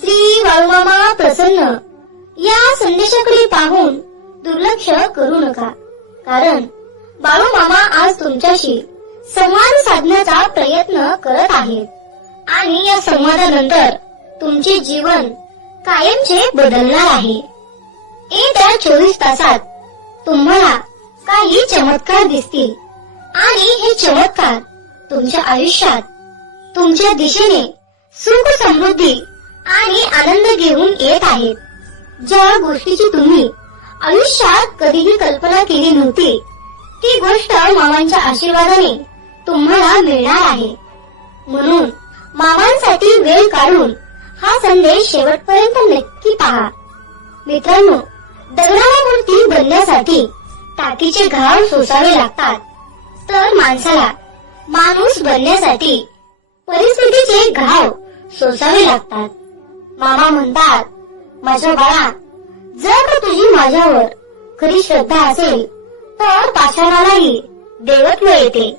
श्री वाळूमामा प्रसन्न या संदेशाकडे पाहून दुर्लक्ष करू नका कारण बाळूमामा आज तुमच्याशी संवाद साधण्याचा प्रयत्न करत आहेत आणि या संवादानंतर तुमचे जीवन कायमचे बदलणार आहे येत्या चोवीस तासात तुम्हाला काही चमत्कार दिसतील आणि हे चमत्कार तुमच्या आयुष्यात तुमच्या दिशेने सुख समृद्धी आणि आनंद घेऊन येत आहेत ज्या गोष्टीची तुम्ही आयुष्यात कधीही कल्पना केली नव्हती ती गोष्ट मामांच्या आशीर्वादाने तुम्हाला मिळणार आहे म्हणून मामांसाठी वेळ काढून हा संदेश शेवटपर्यंत नक्की पहा मित्रांनो दगडाला मूर्ती बनण्यासाठी टाकीचे घाव सोसावे लागतात तर माणसाला माणूस बनण्यासाठी परिस्थितीचे घाव सोसावे लागतात मामा म्हणतात माझ्या बाळा जर तुझी माझ्यावर खरी श्रद्धा असेल तर पाषाणालाही देवत्व येते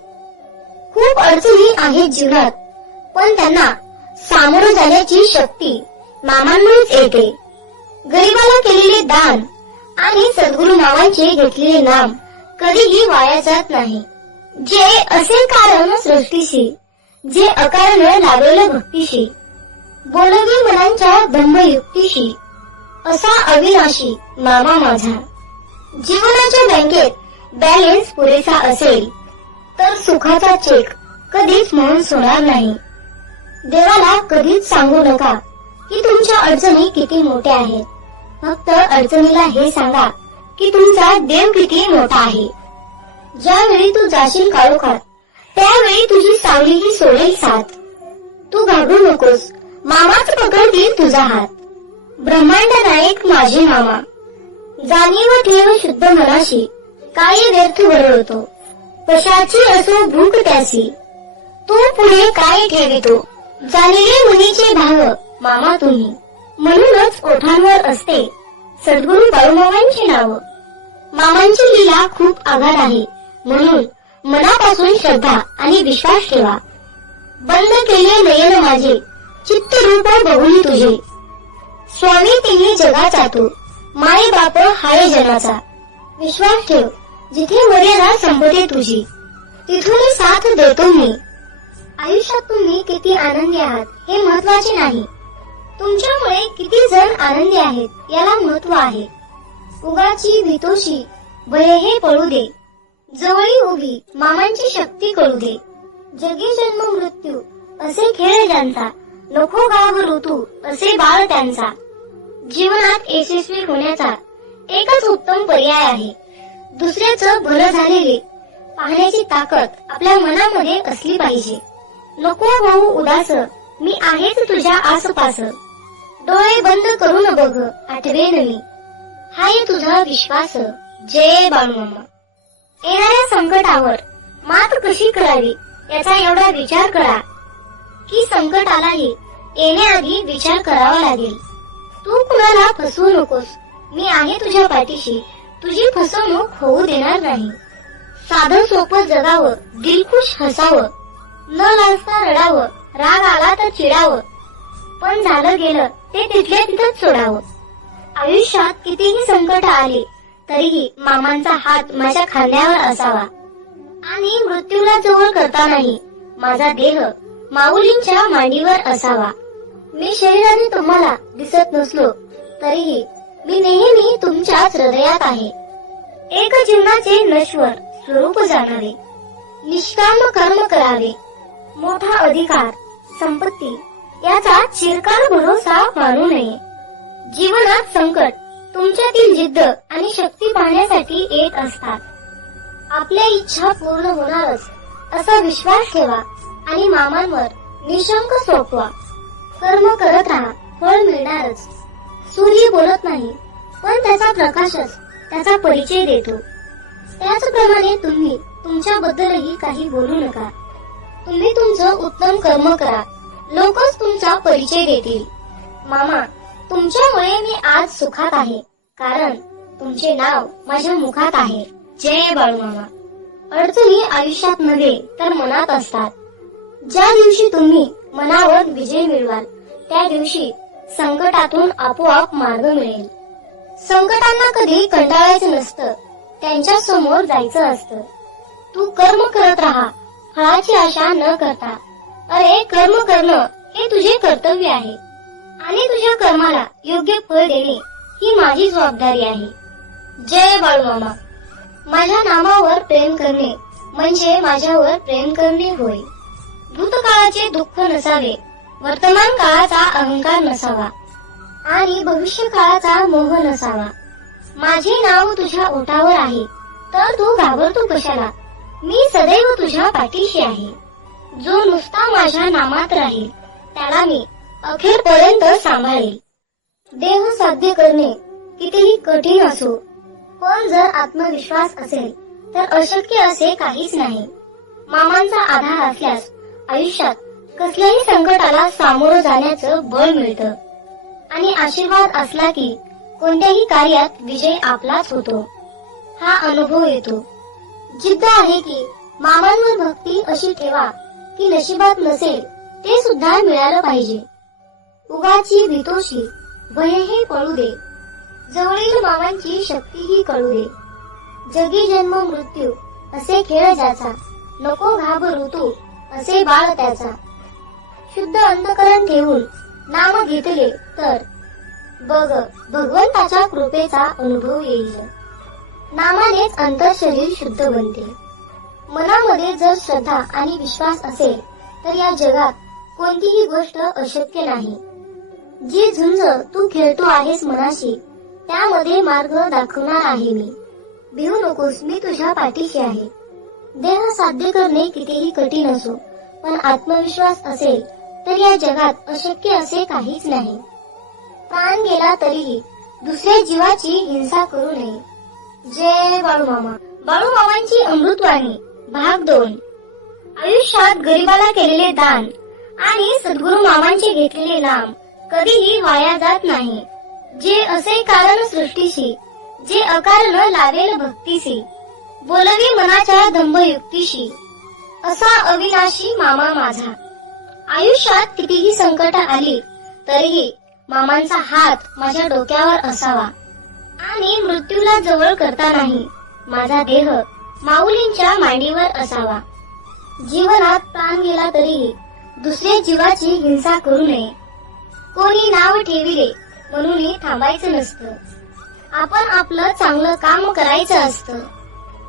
खूप अडचणी आहेत जीवनात पण त्यांना सामोरं जाण्याची शक्ती मामांमुळेच येते गरीबाला केलेले दान आणि सद्गुरु मामांचे घेतलेले नाम कधीही वाया जात नाही जे असे कारण सृष्टीशी जे अकारण लागलेलं भक्तीशी बोलवी त्यांच्या ब्रह्मयुक्तीशी असा अविनाशी मामा माझा जीवनाच्या बँकेत बॅलेन्स पुरेसा असेल तर सुखाचा चेक कधीच म्हणून सोडणार नाही देवाला कधीच सांगू नका कि तुमच्या अडचणी किती मोठ्या आहेत फक्त अडचणीला हे सांगा कि तुमचा देव किती मोठा आहे ज्यावेळी तू जाशील काळोखात त्यावेळी तुझी सावलीही सोडेल साथ तू घाबरू नकोस मामाच पकडतील तुझा हात ब्रह्मांड नायक माझे मामा जाणीव ठेव शुद्ध मनाशी काय व्यर्थ वरळतो कशाची असो भूक त्याशी तू पुढे काय ठेवितो जाणीले मुलीचे भाव मामा तुम्ही म्हणूनच ओठांवर असते सद्गुरु बाळूमामांची नाव मामांची लीला खूप आघाड आहे म्हणून मनापासून श्रद्धा आणि विश्वास ठेवा बंद केले नयन माझे चित्त रूप बघून तुझे स्वामी तिने जगाचा तू माय बाप हाय जगाचा विश्वास ठेव जिथे मर्यादा संपते तुझी तिथून साथ देतो मी आयुष्यात तुम्ही किती आनंदी आहात हे महत्वाचे नाही तुमच्यामुळे किती जण आनंदी आहेत याला महत्व आहे उगाची भीतोशी भय हे पळू दे जवळी उभी मामांची शक्ती कळू दे जगी जन्म मृत्यू असे खेळ जाणतात नको गाव ऋतू असे बाळ त्यांचा जीवनात यशस्वी होण्याचा एकच उत्तम पर्याय आहे दुसऱ्याचं भलं झालेले पाहण्याची ताकद आपल्या मनामध्ये असली पाहिजे नको भाऊ उदास मी आहेच तुझ्या आसपास डोळे बंद करून बघ आठवेन मी हाय तुझा विश्वास जय बाळूमामा येणाऱ्या संकटावर मात कशी करावी याचा एवढा विचार करा की संकट आलाही येण्याआधी विचार करावा लागेल तू कुणाला फसवू नकोस मी आहे तुझ्या पाठीशी तुझी फसवणूक होऊ देणार नाही साधं सोपं जगावं दिलखुश हसावं न लाजता रडावं राग आला तर चिडावं पण झालं गेलं ते तिथल्या तिथंच सोडावं आयुष्यात कितीही संकट आले तरीही मामांचा हात माझ्या खांद्यावर असावा आणि मृत्यूला जवळ करता नाही माझा देह माऊलींच्या मांडीवर असावा मी शरीराने तुम्हाला दिसत नसलो तरीही मी नेहमी तुमच्याच हृदयात आहे एक जीवनाचे नश्वर स्वरूप जाणारे निष्काम कर्म करावे मोठा अधिकार संपत्ती याचा चिरकाल भरोसा मानू नये जीवनात संकट तुमच्यातील जिद्द आणि शक्ती पाहण्यासाठी येत असतात आपल्या इच्छा पूर्ण होणारच असा विश्वास ठेवा आणि मामांवर निशंक सोपवा कर्म करत राहा फळ मिळणारच सूर्य बोलत नाही पण त्याचा प्रकाशच त्याचा परिचय देतो त्याचप्रमाणे तुम्ही तुमच्याबद्दलही काही बोलू नका तुम्ही तुमचं उत्तम कर्म करा लोकच तुमचा परिचय देतील मामा तुमच्यामुळे मी आज सुखात आहे कारण तुमचे नाव माझ्या मुखात आहे जय बाळू मामा अडचणी आयुष्यात नव्हे तर मनात असतात ज्या दिवशी तुम्ही मनावर विजय मिळवाल त्या दिवशी संकटातून आपोआप मार्ग मिळेल संकटांना कधी कंटाळायचं नसतं त्यांच्या समोर जायचं असतं तू कर्म करत राहा फळाची आशा न करता अरे कर्म करणं हे तुझे कर्तव्य आहे आणि तुझ्या कर्माला योग्य फळ देणे ही माझी जबाबदारी आहे जय बाळूमामा माझ्या नामावर प्रेम करणे म्हणजे माझ्यावर प्रेम करणे होय भूतकाळाचे दुःख नसावे वर्तमान काळाचा अहंकार नसावा आणि भविष्य काळाचा मोह नसावा माझे नाव तुझ्या ओठावर आहे तर तू घाबरतो कशाला मी सदैव तुझ्या पाठीशी आहे जो नुसता माझ्या नामात राहील त्याला मी अखेरपर्यंत सांभाळेल देह साध्य करणे कितीही कठीण असो पण जर आत्मविश्वास असेल तर अशक्य असे काहीच नाही मामांचा आधार असल्यास आयुष्यात कसल्याही संकटाला सामोरं जाण्याचं बळ मिळतं आणि आशीर्वाद असला की कोणत्याही कार्यात विजय आपलाच होतो हा अनुभव येतो जिद्द आहे की मामांवर भक्ती अशी ठेवा की नशिबात नसेल ते सुद्धा मिळालं पाहिजे उगाची भय हे पळू दे जवळील मामांची शक्तीही कळू दे जगी जन्म मृत्यू असे खेळ ज्याचा नको घाबरू तू असे बाळ त्याचा शुद्ध अंतकरण ठेवून नाम घेतले तर बघ भगवंताच्या कृपेचा अनुभव येईल नामानेच शरीर शुद्ध बनते मनामध्ये जर श्रद्धा आणि विश्वास असेल तर या जगात कोणतीही गोष्ट अशक्य नाही जी झुंज तू खेळतो आहेस मनाशी त्यामध्ये मार्ग दाखवणार आहे मी भिवू नकोस मी तुझ्या पाठीशी आहे देह साध्य करणे कितीही कठीण असो पण आत्मविश्वास असेल तर या जगात अशक्य असे काहीच नाही प्राण गेला तरीही दुसऱ्या जीवाची हिंसा करू नये जय बाळू मामांची अमृतवाणी भाग दोन आयुष्यात गरीबाला केलेले दान आणि सद्गुरु मामांचे घेतलेले नाम कधीही वाया जात नाही जे असे कारण सृष्टीशी जे अकारण लावेल भक्तीशी बोलवी मनाच्या दंभ युक्तीशी असा अविनाशी मामा माझा आयुष्यात कितीही संकट आली तरीही मामांचा हात माझ्या डोक्यावर असावा आणि मृत्यूला जवळ करता नाही माझा देह माऊलींच्या मांडीवर असावा जीवनात प्राण गेला तरीही दुसऱ्या जीवाची हिंसा करू नये कोणी नाव ठेविले म्हणून थांबायचं नसतं आपण आपलं चांगलं काम करायचं असतं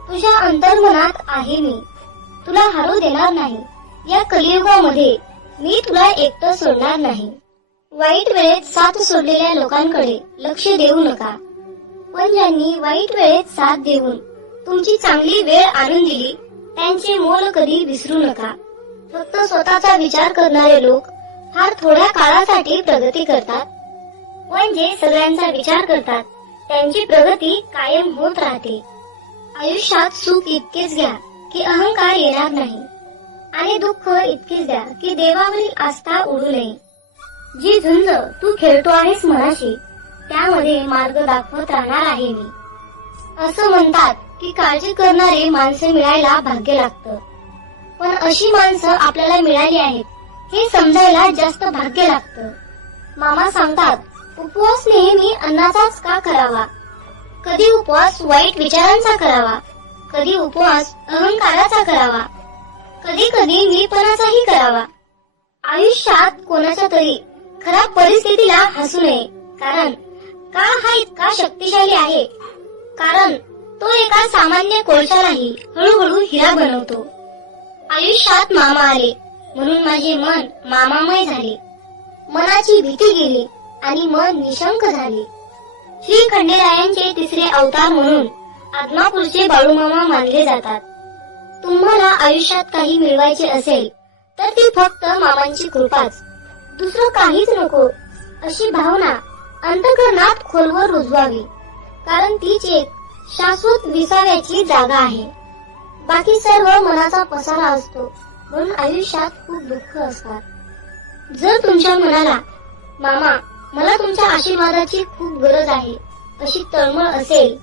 तुझ्या अंतर्मनात आहे मी तुला हरू देणार नाही या कलियुगामध्ये मी तुला एकट सोडणार नाही वाईट वेळेत साथ सोडलेल्या लोकांकडे लक्ष देऊ नका पण ज्यांनी वाईट वेळेत साथ देऊन तुमची चांगली वेळ आणून दिली त्यांचे मोल कधी विसरू नका फक्त स्वतःचा विचार करणारे लोक फार थोड्या काळासाठी प्रगती करतात पण जे म्हणजे सगळ्यांचा विचार करतात त्यांची प्रगती कायम होत राहते आयुष्यात सुख इतकेच घ्या की अहंकार येणार नाही आणि दुःख इतकेच द्या की देवावरील आस्था उडू नये जी झुंज तू खेळतो आहेस मनाशी त्यामध्ये मार्ग दाखवत राहणार आहे मी असं म्हणतात की काळजी करणारे माणसे मिळायला भाग्य लागतं पण अशी माणसं आपल्याला मिळाली आहेत हे समजायला जास्त भाग्य लागतं मामा सांगतात उपवास नेहमी अन्नाचाच का करावा कधी उपवास वाईट विचारांचा करावा कधी उपवास अहंकाराचा करावा कधी कधी मीपणाचाही करावा आयुष्यात कोणाच्या तरी खराब परिस्थितीला हसू नये कारण का हा इतका शक्तिशाली आहे कारण तो एका सामान्य कोळशालाही हळूहळू हिरा बनवतो आयुष्यात मामा आले म्हणून माझे मन मामामय झाले मनाची भीती गेली आणि मन निशंक झाले श्री खंडेरायांचे तिसरे अवतार म्हणून आदमापूरचे बाळूमामा मानले जातात तुम्हाला आयुष्यात काही मिळवायचे असेल तर ती फक्त मामांची कृपाच दुसरं काहीच नको अशी भावना अंतकरणात खोलवर रुजवावी कारण तीच एक शाश्वत विसाव्याची जागा आहे बाकी सर्व मनाचा पसारा असतो म्हणून आयुष्यात खूप दुःख असतात जर तुमच्या मनाला मामा मला तुमच्या आशीर्वादाची खूप गरज आहे अशी तळमळ असेल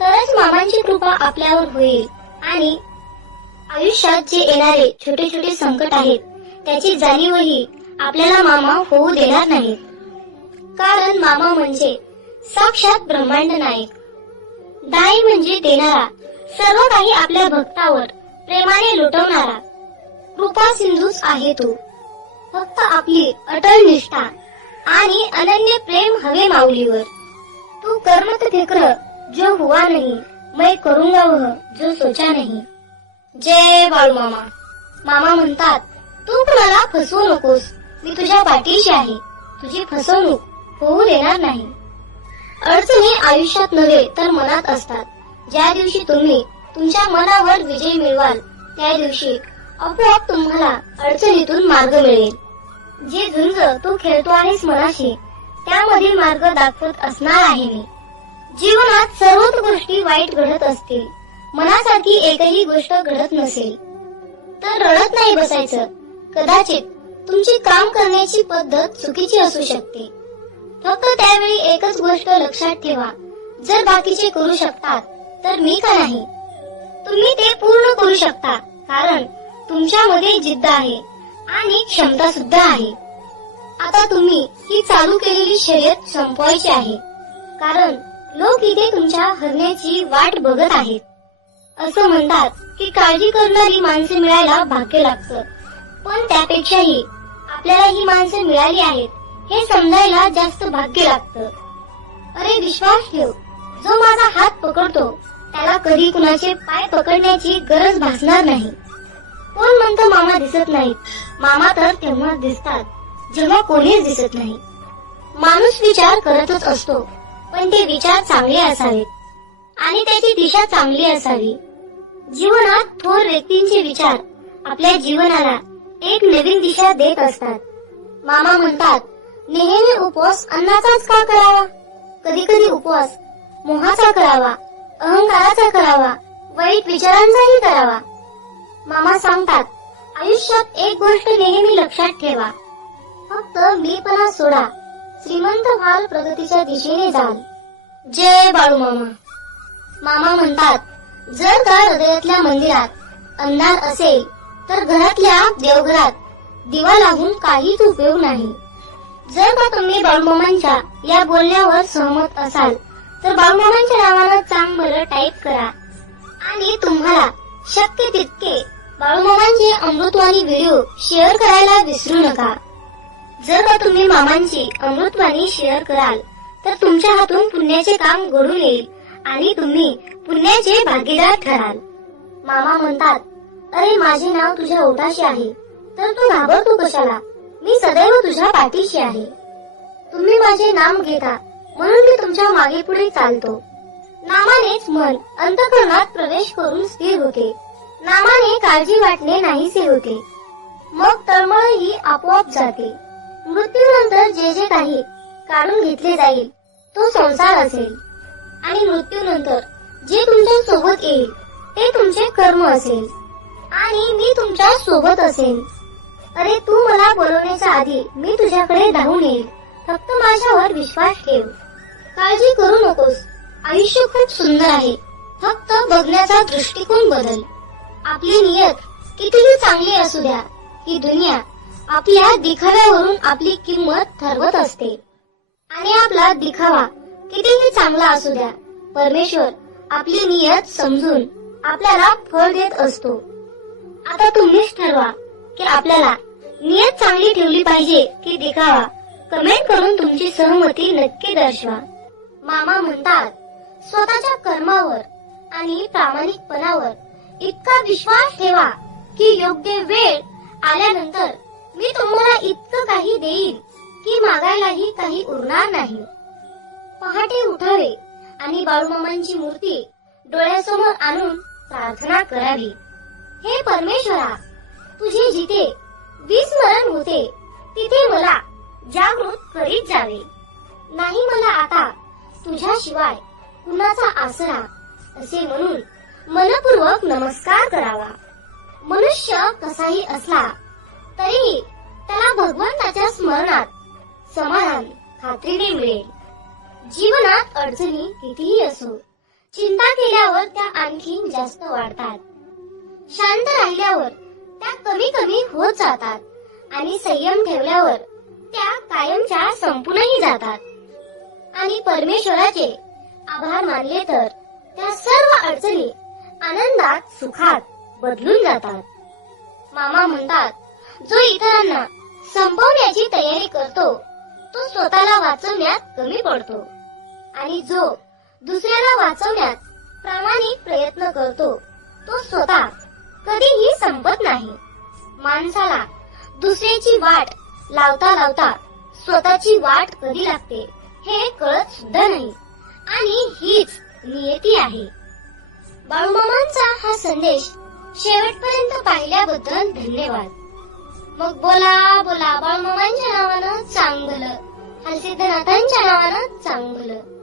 तरच मामांची कृपा आपल्यावर होईल आणि आयुष्यात जे येणारे छोटे छोटे संकट आहेत त्याची जाणीवही आपल्याला मामा होऊ देणार नाही कारण मामा म्हणजे साक्षात ब्रह्मांड नायक दाई म्हणजे देणारा सर्व काही आपल्या भक्तावर प्रेमाने लुटवणारा कृपा सिंधूच आहे तो फक्त आपली अटल निष्ठा आणि अनन्य प्रेम हवे माऊलीवर तू कर्म जो हुआ नहीं मैं करूंगा वह जो सोचा नाही जय बाळू मामा मामा म्हणतात तू मला फसवू नकोस मी तुझ्या पाठीशी आहे तुझी फसवणूक होऊ देणार नाही अडचणी आयुष्यात नव्हे तर मनात असतात ज्या दिवशी तुम्ही तुमच्या मनावर विजय मिळवाल त्या दिवशी आपोआप तुम्हाला अडचणीतून मार्ग मिळेल जी झुंज तू खेळतो आहेस मनाशी त्यामधील मार्ग दाखवत असणार आहे मी जीवनात सर्वच गोष्टी वाईट घडत असतील मनासारखी एकही गोष्ट घडत नसेल तर रडत नाही बसायचं कदाचित तुमची काम करण्याची पद्धत चुकीची असू शकते फक्त त्यावेळी एकच गोष्ट लक्षात ठेवा जर बाकीचे करू शकतात तर मी का नाही तुम्ही ते पूर्ण करू शकता कारण तुमच्यामध्ये जिद्द आहे आणि क्षमता सुद्धा आहे आता तुम्ही ही चालू केलेली शर्यत संपवायची आहे कारण लोक इथे तुमच्या हरण्याची वाट बघत आहेत असं म्हणतात की काळजी करणारी माणसे मिळायला भाग्य लागत पण त्यापेक्षाही आपल्याला ही माणसे मिळाली आहेत हे समजायला जास्त भाग्य लागत अरे विश्वास ठेव जो माझा हात पकडतो त्याला कधी कुणाचे पाय पकडण्याची गरज भासणार नाही कोण म्हणतो मामा दिसत नाहीत मामा तर तेव्हा दिसतात जेव्हा कोणीच दिसत नाही माणूस विचार करतच असतो पण ते विचार चांगले असावेत आणि त्याची दिशा चांगली असावी जीवनात थोर व्यक्तींचे विचार आपल्या जीवनाला एक नवीन दिशा देत असतात मामा म्हणतात नेहमी उपवास अन्नाचाच का करावा कधी कधी उपवास मोहाचा करावा अहंकाराचा करावा वाईट विचारांचाही करावा मामा सांगतात आयुष्यात एक गोष्ट नेहमी लक्षात ठेवा फक्त मी पणा सोडा श्रीमंत व्हाल प्रगतीच्या दिशेने जाल जय बाळू मामा मामा म्हणतात जर का हृदयातल्या मंदिरात अंधार असेल तर घरातल्या देवघरात दिवा लागून काहीच उपयोग नाही जर का तुम्ही बाळूमामांच्या या बोलण्यावर सहमत असाल तर बाळूमामांच्या नावानं चांग बरं टाईप करा आणि तुम्हाला शक्य तितके बाळूमामांचे अमृतवाणी व्हिडिओ शेअर करायला विसरू नका जर का तुम्ही मामांची अमृतवाणी शेअर कराल तर तुमच्या हातून पुण्याचे काम घडून येईल आणि तुम्ही पुण्याचे भागीदार ठराल मामा म्हणतात अरे माझे नाव तुझ्या ओटाशी आहे तर तू घाबरतो कशाला मी सदैव तुझ्या पाठीशी आहे तुम्ही माझे नाम घेता म्हणून मी तुमच्या मागे पुढे चालतो नामानेच मन अंतकरणात प्रवेश करून स्थिर होते नामाने काळजी वाटणे नाहीसे होते मग ही आपोआप जाते मृत्यूनंतर जे जे काही काढून घेतले जाईल तो संसार असेल आणि मृत्यूनंतर जे तुमच्या सोबत येईल ते तुमचे कर्म असेल आणि मी तुमच्या सोबत असेल अरे तू मला बोलवण्याच्या आधी मी तुझ्याकडे धावून येईल फक्त माझ्यावर विश्वास ठेव काळजी करू नकोस आयुष्य खूप सुंदर आहे फक्त बघण्याचा दृष्टिकोन बदल आपली नियत कितीही चांगली असू द्या ही दुनिया आपल्या दिखाव्यावरून आपली किंमत ठरवत असते आणि आपला दिखावा कितीही चांगला असू द्या परमेश्वर आपली नियत समजून आपल्याला फळ देत असतो आता तुम्हीच ठरवा की आपल्याला नियत चांगली ठेवली पाहिजे की दिखावा कमेंट करून तुमची सहमती नक्की दर्शवा मामा म्हणतात स्वतःच्या कर्मावर आणि प्रामाणिकपणावर इतका विश्वास ठेवा की योग्य वेळ आल्यानंतर मी तुम्हाला इतकं काही देईन की मागायलाही काही उरणार नाही पहाटे उठावे आणि बाळूमामांची मूर्ती डोळ्यासमोर आणून प्रार्थना करावी हे परमेश्वरा तुझे जिथे विस्मरण होते तिथे मला जागृत करीत जावे नाही मला आता तुझ्याशिवाय कुणाचा आसरा असे म्हणून मनपूर्वक नमस्कार करावा मनुष्य कसाही असला तरी त्याला भगवंताच्या स्मरणात समाधान खात्रीने मिळेल जीवनात अडचणी कितीही असो चिंता केल्यावर त्या आणखी जास्त वाढतात शांत राहिल्यावर त्या कमी कमी होत जातात आणि संयम ठेवल्यावर त्या कायमच्या संपूनही जातात आणि परमेश्वराचे आभार मानले तर त्या सर्व अडचणी आनंदात सुखात बदलून जातात मामा म्हणतात जो इतरांना संपवण्याची तयारी करतो तो स्वतःला वाचवण्यात कमी पडतो आणि जो दुसऱ्याला वाचवण्यात प्रामाणिक प्रयत्न करतो तो स्वतः कधीही संपत नाही माणसाला दुसऱ्याची वाट लावता लावता स्वतःची वाट कधी लागते हे कळत सुद्धा नाही आणि हीच नियती आहे बाळूमामांचा हा संदेश शेवटपर्यंत पाहिल्याबद्दल धन्यवाद मग बोला बोला बाळूमामांच्या नावानं चांगलं हलसिद्धनाथांच्या नावानं चांगलं